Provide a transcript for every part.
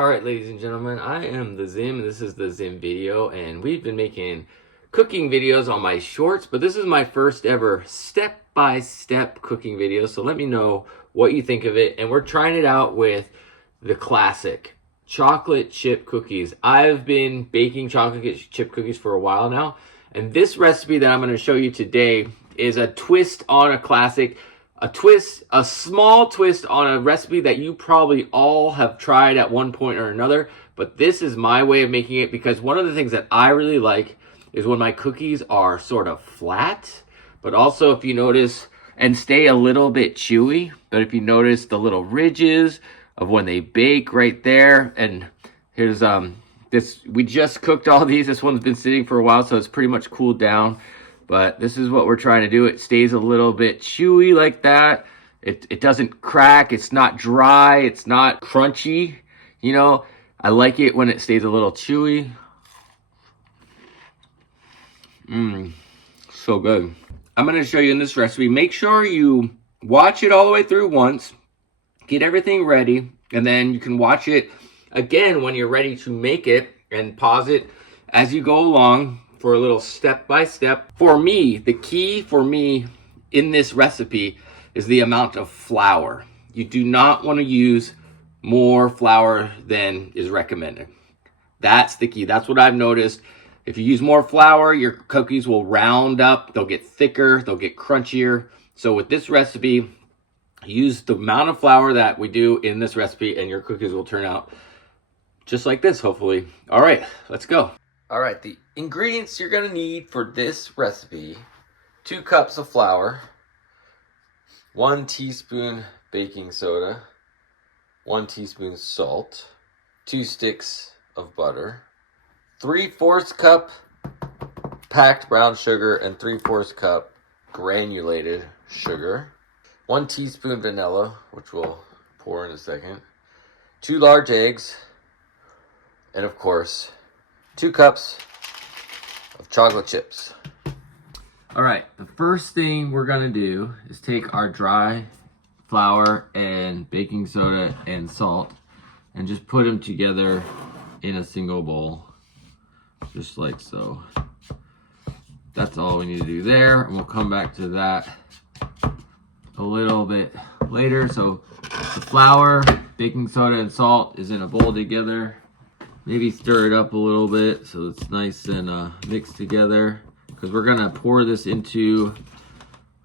Alright, ladies and gentlemen, I am the Zim, and this is the Zim video, and we've been making cooking videos on my shorts, but this is my first ever step-by-step cooking video, so let me know what you think of it. And we're trying it out with the classic chocolate chip cookies. I've been baking chocolate chip cookies for a while now, and this recipe that I'm going to show you today is a twist on a classic. A small twist on a recipe that you probably all have tried at one point or another, but this is my way of making it, because one of the things that I really like is when my cookies are sort of flat, but also, if you notice, and stay a little bit chewy, but if you notice the little ridges of when they bake right there. And here's this, we just cooked all these. This one's been sitting for a while, so it's pretty much cooled down. But this is what we're trying to do. It stays a little bit chewy like that. It doesn't crack. It's not dry. It's not crunchy. You know, I like it when it stays a little chewy. So good. I'm going to show you in this recipe. Make sure you watch it all the way through once. Get everything ready. And then you can watch it again when you're ready to make it. And pause it as you go along for a little step-by-step. For me, the key for me in this recipe is the amount of flour. You do not want to use more flour than is recommended. That's the key. That's what I've noticed. If you use more flour, your cookies will round up. They'll get thicker. They'll get crunchier. So with this recipe, use the amount of flour that we do in this recipe, and your cookies will turn out just like this, hopefully. All right, let's go. All right, the ingredients you're gonna need for this recipe: 2 cups of flour, 1 teaspoon baking soda, 1 teaspoon salt, 2 sticks of butter, 3/4 cup packed brown sugar, and 3/4 cup granulated sugar, 1 teaspoon vanilla, which we'll pour in a second, 2 large eggs, and of course, 2 cups of chocolate chips. All right, the first thing we're gonna do is take our dry flour and baking soda and salt and just put them together in a single bowl, just like so. That's all we need to do there, and we'll come back to that a little bit later. So the flour, baking soda, and salt is in a bowl together. Maybe stir it up a little bit so it's nice and mixed together, because we're gonna pour this into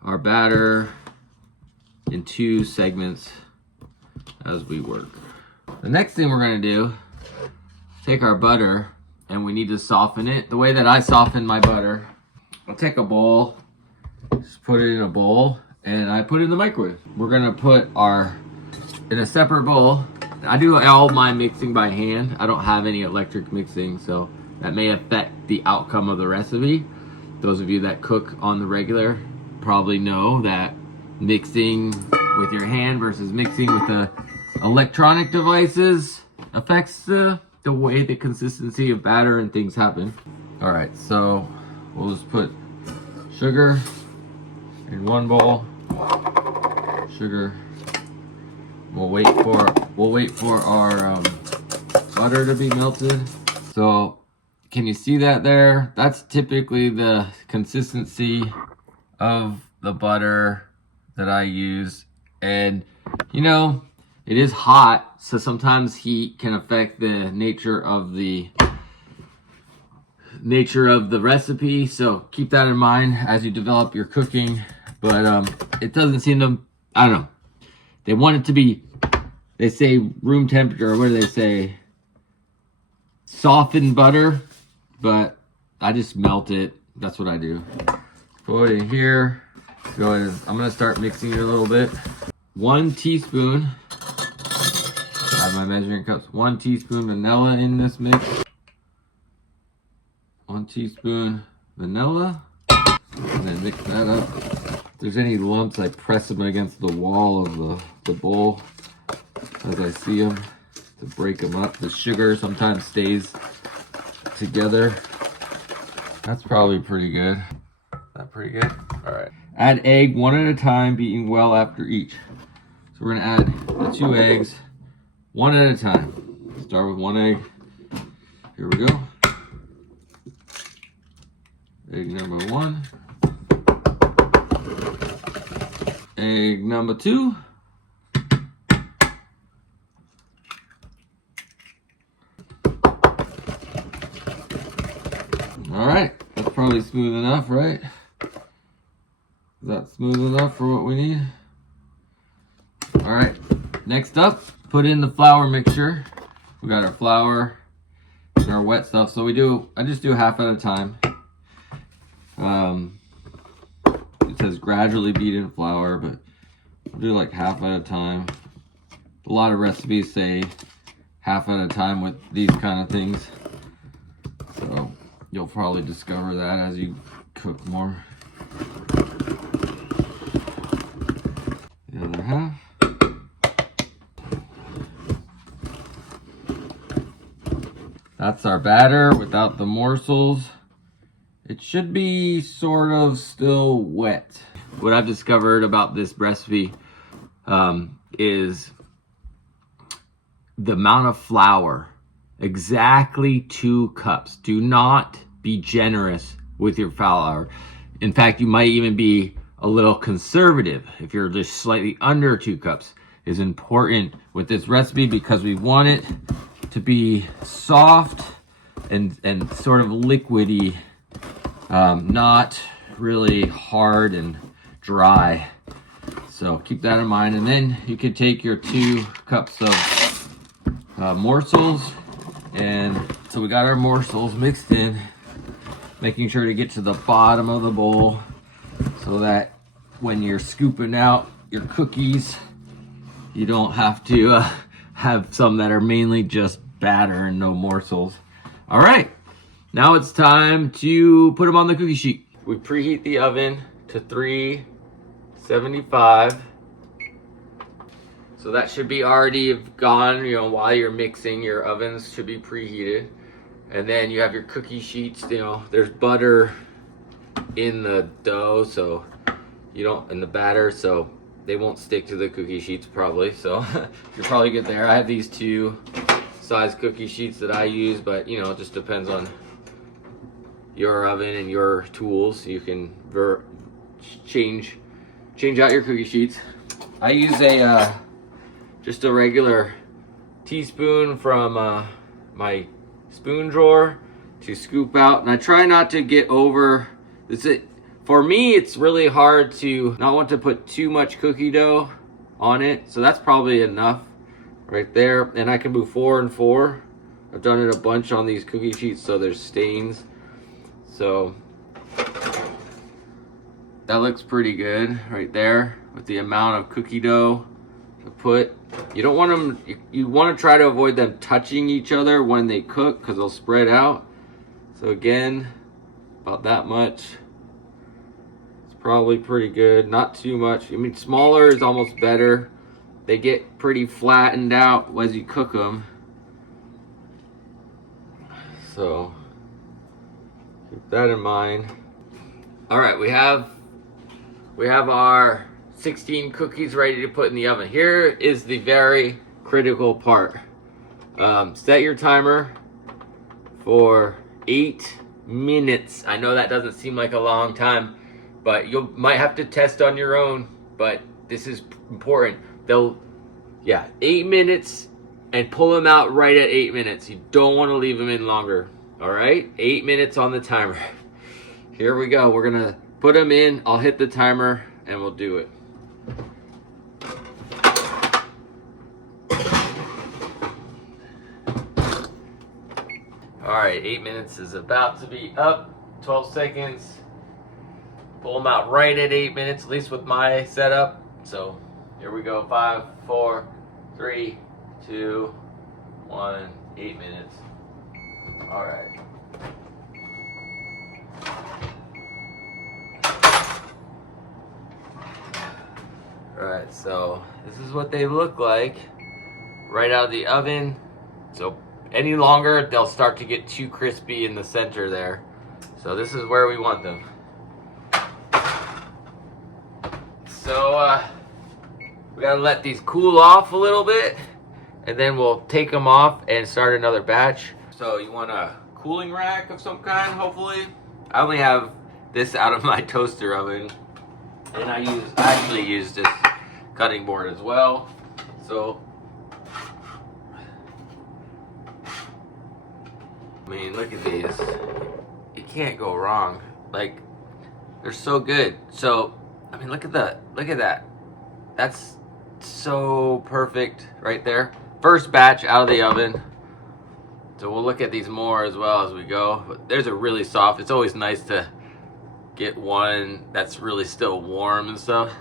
our batter in 2 segments as we work. The next thing we're gonna do, take our butter, and we need to soften it. The way that I soften my butter, I'll take a bowl, just put it in a bowl, and I put it in the microwave. We're gonna put in a separate bowl. I do all my mixing by hand. I don't have any electric mixing, so that may affect the outcome of the recipe. Those of you that cook on the regular probably know that mixing with your hand versus mixing with the electronic devices affects the way the consistency of batter and things happen. All right, so we'll just put sugar in one bowl. Sugar. We'll wait for our butter to be melted. So can you see that there? That's typically the consistency of the butter that I use. And you know, it is hot, so sometimes heat can affect the nature of the recipe. So keep that in mind as you develop your cooking. But it doesn't seem to, I don't know. They want it to be, they say room temperature, or what do they say? Softened butter, but I just melt it. That's what I do. Put it in here. Go ahead. I'm gonna start mixing it a little bit. 1 teaspoon, I have my measuring cups. 1 teaspoon vanilla in this mix. 1 teaspoon vanilla. And then mix that up. If there's any lumps, I press them against the wall of the bowl as I see them to break them up. The sugar sometimes stays together. That's probably pretty good. Is that pretty good? All right. Add egg 1 at a time, beating well after each. So we're gonna add the 2 eggs 1 at a time. start with 1 egg. Here we go. Egg number 1. Egg number 2. All right, that's probably smooth enough, right? Is that smooth enough for what we need? All right, next up, put in the flour mixture. We got our flour, our wet stuff. So I just do half at a time. It says gradually beat in flour, but I'll do like half at a time. A lot of recipes say half at a time with these kind of things. So you'll probably discover that as you cook more. The other half. That's our batter without the morsels. It should be sort of still wet. What I've discovered about this recipe is the amount of flour. Exactly 2 cups. Do not be generous with your flour. In fact, you might even be a little conservative if you're just slightly under 2 cups. Is important with this recipe because we want it to be soft and sort of liquidy, not really hard and dry. So keep that in mind. And then you could take your 2 cups of morsels. And so we got our morsels mixed in, making sure to get to the bottom of the bowl so that when you're scooping out your cookies, you don't have to have some that are mainly just batter and no morsels. All right, now it's time to put them on the cookie sheet. We preheat the oven to 375. So that should be already gone, while you're mixing. Your ovens should be preheated. And then you have your cookie sheets, there's butter in the dough, so in the batter, so they won't stick to the cookie sheets probably. So you're probably good there. I have these 2 size cookie sheets that I use, but it just depends on your oven and your tools. You can change out your cookie sheets. I use just a regular teaspoon from my spoon drawer to scoop out, and I try not to get over this. For me, it's really hard to not want to put too much cookie dough on it, so that's probably enough right there. And I can do 4 and 4. I've done it a bunch on these cookie sheets, so there's stains. So that looks pretty good right there with the amount of cookie dough to put. You don't want them, you want to try to avoid them touching each other when they cook because they'll spread out. So again, about that much. It's probably pretty good, not too much. I mean, smaller is almost better. They get pretty flattened out as you cook them. So keep that in mind. All right, we have our 16 cookies ready to put in the oven. Here is the very critical part. Set your timer for 8 minutes. I know that doesn't seem like a long time, but you might have to test on your own, but this is important. 8 minutes, and pull them out right at 8 minutes. You don't want to leave them in longer. All right, 8 minutes on the timer. Here we go. We're gonna put them in. I'll hit the timer and we'll do it. All right, 8 minutes is about to be up. 12 seconds. Pull them out right at 8 minutes, at least with my setup. So here we go. 5, 4, 3, 2, 1. 8 minutes. All right. All right, so this is what they look like right out of the oven. So any longer, they'll start to get too crispy in the center there. So this is where we want them. So we gotta let these cool off a little bit. and then we'll take them off and start another batch. So you want a cooling rack of some kind, hopefully. I only have this out of my toaster oven, and I actually use this cutting board as well. So I mean, look at these. You can't go wrong. Like, they're so good. So I mean, look at that. That's so perfect right there. First batch out of the oven. So we'll look at these more as well as we go. But there's a really soft. It's always nice to get one that's really still warm and stuff.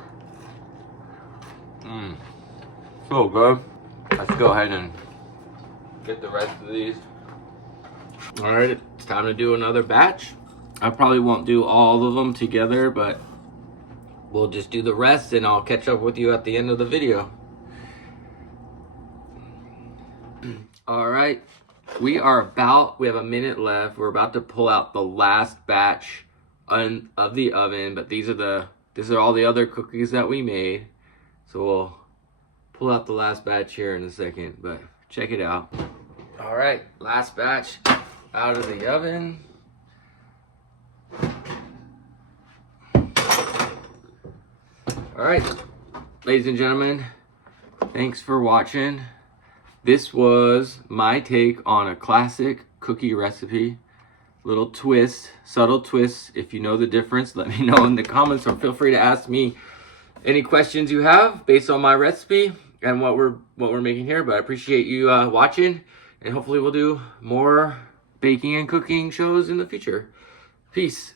So good. Let's go ahead and get the rest of these. All right, it's time to do another batch. I probably won't do all of them together, but we'll just do the rest and I'll catch up with you at the end of the video. All right, we have a minute left. We're about to pull out the last batch of the oven, but these are all the other cookies that we made. So we'll pull out the last batch here in a second, but check it out. All right, last batch out of the oven. All right, ladies and gentlemen, thanks for watching. This was my take on a classic cookie recipe. Little twist, subtle twist. If you know the difference, let me know in the comments, or feel free to ask me any questions you have based on my recipe and what we're making here. But I appreciate you watching, and hopefully we'll do more baking and cooking shows in the future. Peace.